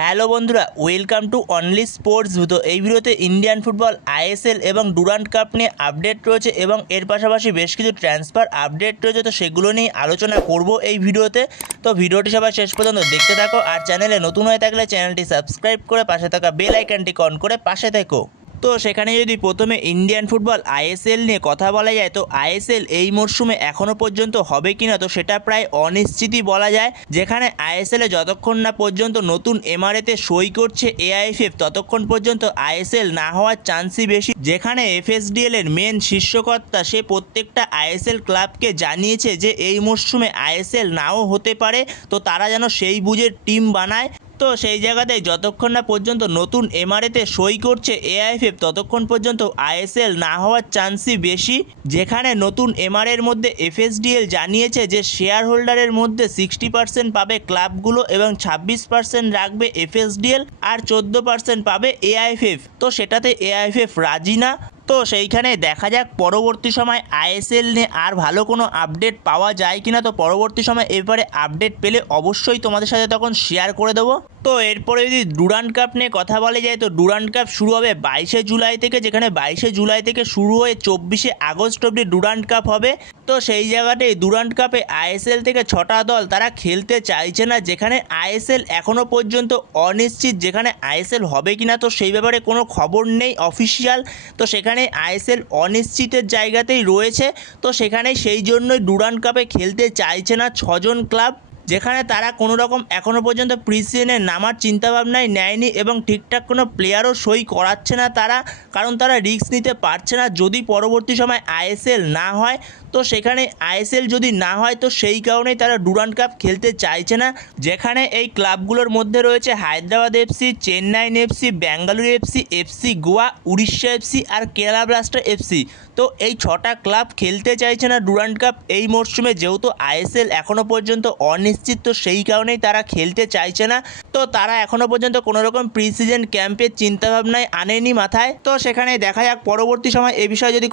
Hello বন্ধুরা, welcome to only sports view. তো এই ভিডিওতে ইন্ডিয়ান ফুটবল আইএসএল এবং ডুরান্ড কাপ নিয়ে আপডেট রয়েছে এবং এর পাশাপাশি বেশ কিছু ট্রান্সফার আপডেট রয়েছে। তো সেগুলো নিয়ে আলোচনা করব এই ভিডিওতে। তো ভিডিওটি সবাই শেষ পর্যন্ত দেখতে থাকো, আর চ্যানেলে নতুন হয়ে থাকলে চ্যানেলটি সাবস্ক্রাইব করে পাশে থাকা বেল আইকনটি অন করে পাশে থেকো। তো সেখানে যদি প্রথমে ইন্ডিয়ান ফুটবল আইএসএল নিয়ে কথা বলা যায়, তো আইএসএল এই মরশুমে এখনও পর্যন্ত হবে কিনা তো সেটা প্রায় অনিশ্চিতই বলা যায়। যেখানে আইএসএলে যতক্ষণ না পর্যন্ত নতুন এমআরএতে সই করছে এআইএফএফ, ততক্ষণ পর্যন্ত আইএসএল না হওয়ার চান্সই বেশি। যেখানে এফএসডিএল এর মেন শীর্ষকর্তা সে প্রত্যেকটা আইএসএল ক্লাবকে জানিয়েছে যে এই মরশুমে আইএসএল নাও হতে পারে, তো তারা যেন সেই বুঝে টিম বানায়। তো সেই জায়গাতেই যতক্ষণ না পর্যন্ত নতুন এমআরএতে সই করছে এআইএফএফ, ততক্ষণ পর্যন্ত আইএসএল না হওয়ার চান্সই বেশি। যেখানে নতুন এমআরএর মধ্যে এফএসডিএল জানিয়েছে যে শেয়ার হোল্ডারের মধ্যে 60% পাবে ক্লাবগুলো এবং 26% রাখবে এফএসডিএল আর 14% পাবে এআইএফএফ। তো সেটাতে এআইএফএফ রাজি না। তো সেইখানে দেখা যাক পরবর্তী সময় আইএসএল নিয়ে আর ভালো কোনো আপডেট পাওয়া যায় কিনা। তো পরবর্তী সময় এবারে আপডেট পেলে অবশ্যই তোমাদের সাথে তখন শেয়ার করে দেবো। তো এরপরে যদি ডুরান্ড কাপ নিয়ে কথা বলা যায়, তো ডুরান্ড কাপ শুরু হবে 22শে জুলাই থেকে, যেখানে 22শে জুলাই থেকে শুরু হয়ে 24শে আগস্ট অবধি ডুরান্ড কাপ হবে। তো সেই জায়গাটাই ডুরান্ড কাপে আইএসএল থেকে 6টা দল তারা খেলতে চাইছে না, যেখানে আইএসএল এখনও পর্যন্ত অনিশ্চিত যেখানে আইএসএল হবে কিনা। তো সেই ব্যাপারে কোনো খবর নেই অফিসিয়াল। তো সেখানে আইএসএল অনিশ্চিতের জায়গাতেই রয়েছে। তো সেখানে সেই জন্যই ডুরান্ড কাপে খেলতে চাইছে না 6জন ক্লাব, যেখানে তারা কোনো রকম এখনও পর্যন্ত প্রিসিজনে নামার চিন্তাভাবনাই নেয়নি এবং ঠিকঠাক কোনো প্লেয়ারও সই করাচ্ছে না তারা, কারণ তারা রিস্ক নিতে পারছে না যদি পরবর্তী সময় আইএসএল না হয়। তো সেখানে আইএসএল যদি না হয় তো সেই কারণেই তারা ডুরান্ড কাপ খেলতে চাইছে না। যেখানে এই ক্লাবগুলোর মধ্যে রয়েছে Hyderabad FC, Chennaiyin FC, Bengaluru FC, FC Goa, Odisha FC আর কেরালা ব্লাস্টার এফসি। তো এই 6টা ক্লাব খেলতে চাইছে না ডুরান্ড কাপ এই মরশুমে, যেহেতু আইএসএল এখনও পর্যন্ত অনিশ্চিত। তো সেই কারণেই তারা খেলতে চাইছে না। তো তারা এখনও পর্যন্ত কোনো রকম প্রিসিজন ক্যাম্পের চিন্তাভাবনায় আনেনি মাথায়। তো সেখানে দেখা যাক পরবর্তী সময় এ বিষয়ে যদি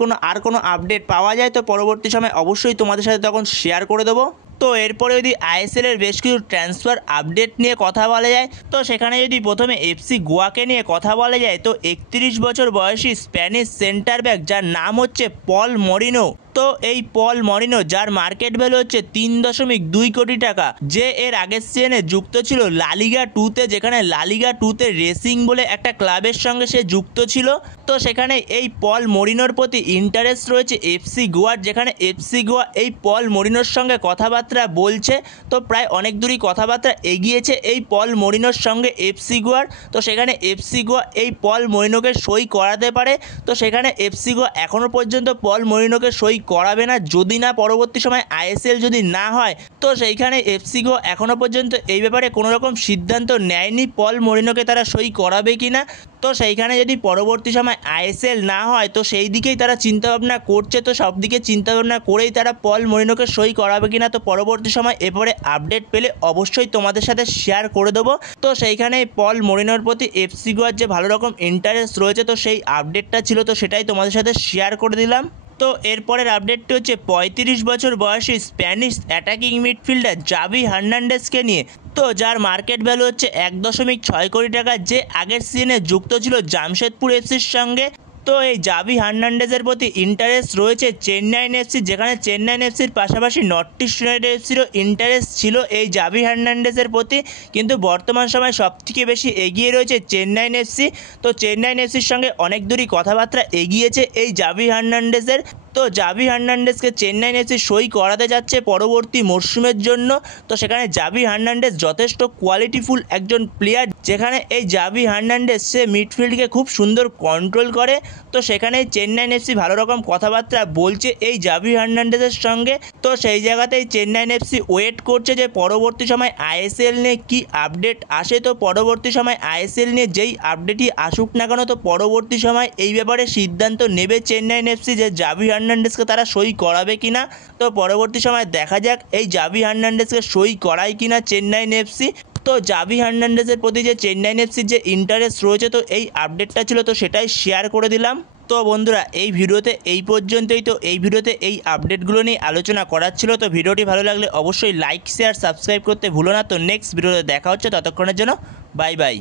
কোনো আপডেট পাওয়া যায়, তো পরবর্তী সময় অবশ্যই তোমাদের সাথে তখন শেয়ার করে দেবো। তো এরপরে যদি আইএসএল এর বেশ কিছু ট্রান্সফার আপডেট নিয়ে কথা বলা যায়, তো সেখানে যদি প্রথমে এফসি গোয়াকে নিয়ে কথা বলা যায়, তো 31 বছর বয়সী স্প্যানিশ সেন্টার ব্যাক যার নাম হচ্ছে পল মরিনো। তো এই পল মরিনো যার মার্কেট ভ্যালু হচ্ছে 3.2 কোটি টাকা, যে এর আগের সিজনে যুক্ত ছিল লালিগা 2তে, যেখানে লালিগা 2তে রেসিং বলে একটা ক্লাবের সঙ্গে সে যুক্ত ছিল। তো সেখানে এই পল মরিনোর প্রতি ইন্টারেস্ট রয়েছে এফসি গোয়ার, যেখানে এফসি গোয়া এই পল মরিনোর সঙ্গে কথাবার্তা বলছে। তো প্রায় অনেক দূরই কথাবার্তা এগিয়েছে এই পল মরিনোর সঙ্গে এফসি গোয়ার। তো সেখানে এফসি গোয়া এই পল মরিনোকে সই করাতে পারে। তো সেখানে এফসি গোয়া এখনও পর্যন্ত পল মরিনোকে সই করাবে না যদি না পরবর্তী সময় আইএসএল যদি না হয়। তো সেইখানে এফসি গোয়া এখনও পর্যন্ত এই ব্যাপারে কোনো রকম সিদ্ধান্ত নেয়নি পল মরিনোকে তারা সই করাবে কি না। তো সেইখানে যদি পরবর্তী সময় আইএসএল না হয় তো সেই দিকেই তারা চিন্তাভাবনা করছে। তো সব দিকে চিন্তাভাবনা করেই তারা পল মরিনোকে সই করাবে কি না, তো পরবর্তী সময় এরপরে আপডেট পেলে অবশ্যই তোমাদের সাথে শেয়ার করে দেবো। তো সেইখানে পল মরিনোর প্রতি এফসি গোয়ার যে ভালো রকম ইন্টারেস্ট রয়েছে, তো সেই আপডেটটা ছিল, তো সেটাই তোমাদের সাথে শেয়ার করে দিলাম। তো এরপরের আপডেটটি হচ্ছে 35 বছর বয়সী স্প্যানিশ অ্যাটাকিং মিডফিল্ডার জাভি হার্নান্ডেজকে নিয়ে। তো যার মার্কেট ভ্যালু হচ্ছে 1.6 কোটি টাকা, যে আগের সিজনে যুক্ত ছিল জামশেদপুর এফসির সঙ্গে। তো এই জাভি হার্নান্ডেজের প্রতি ইন্টারেস্ট রয়েছে চেন্নাইন এফসি, যেখানে চেন্নাইন এফসির পাশাপাশি নর্থ ইস্ট ইউনাইটেড এফসিরও ইন্টারেস্ট ছিল এই জাভি হার্নান্ডেজের প্রতি, কিন্তু বর্তমান সময় সবথেকে বেশি এগিয়ে রয়েছে চেন্নাইন এফসি। তো চেন্নাইন এফসির সঙ্গে অনেক দূরই কথাবার্তা এগিয়েছে এই জাভি হার্নান্ডেজের। তো জাভি হার্নান্ডেজকে চেন্নাইন এফসি সই করাতে যাচ্ছে পরবর্তী মরশুমের জন্য। তো সেখানে জাভি হার্নান্ডেজ যথেষ্ট কোয়ালিটিফুল একজন প্লেয়ার, যেখানে এই জাভি হার্নান্ডেজ সে মিডফিল্ডকে খুব সুন্দর কন্ট্রোল করে। তো সেখানে চেন্নাইন এফসি ভালো রকম কথাবার্তা বলছে এই জাভি হার্নান্ডেজের সঙ্গে। তো সেই জায়গাতেই চেন্নাইন এফসি ওয়েট করছে যে পরবর্তী সময় আইএসএল নিয়ে কি আপডেট আসে। তো পরবর্তী সময় আইএসএল নিয়ে যেই আপডেটই আসুক না কেন, তো পরবর্তী সময় এই ব্যাপারে সিদ্ধান্ত নেবে চেন্নাইন এফসি যে জাভি হার্নান্ডেজকে তারা সই করাবে কিনা। তো পরবর্তী সময় দেখা যাক এই জাভি হার্নান্ডেজকে সই করায় কিনা চেন্নাইন এফসি। তো জাভি হার্নান্ডেজের প্রতি যে চেন্নাইন এফসির যে ইন্টারেস্ট রয়েছে, তো এই আপডেটটা ছিল, তো সেটাই শেয়ার করে দিলাম। তো বন্ধুরা এই ভিডিওতে এই পর্যন্তই। তো এই ভিডিওতে এই আপডেটগুলো নিয়ে আলোচনা করার ছিল। তো ভিডিওটি ভালো লাগলে অবশ্যই লাইক শেয়ার সাবস্ক্রাইব করতে ভুলো না। তো নেক্সট ভিডিওতে দেখা হচ্ছে, ততক্ষণের জন্য বাই বাই।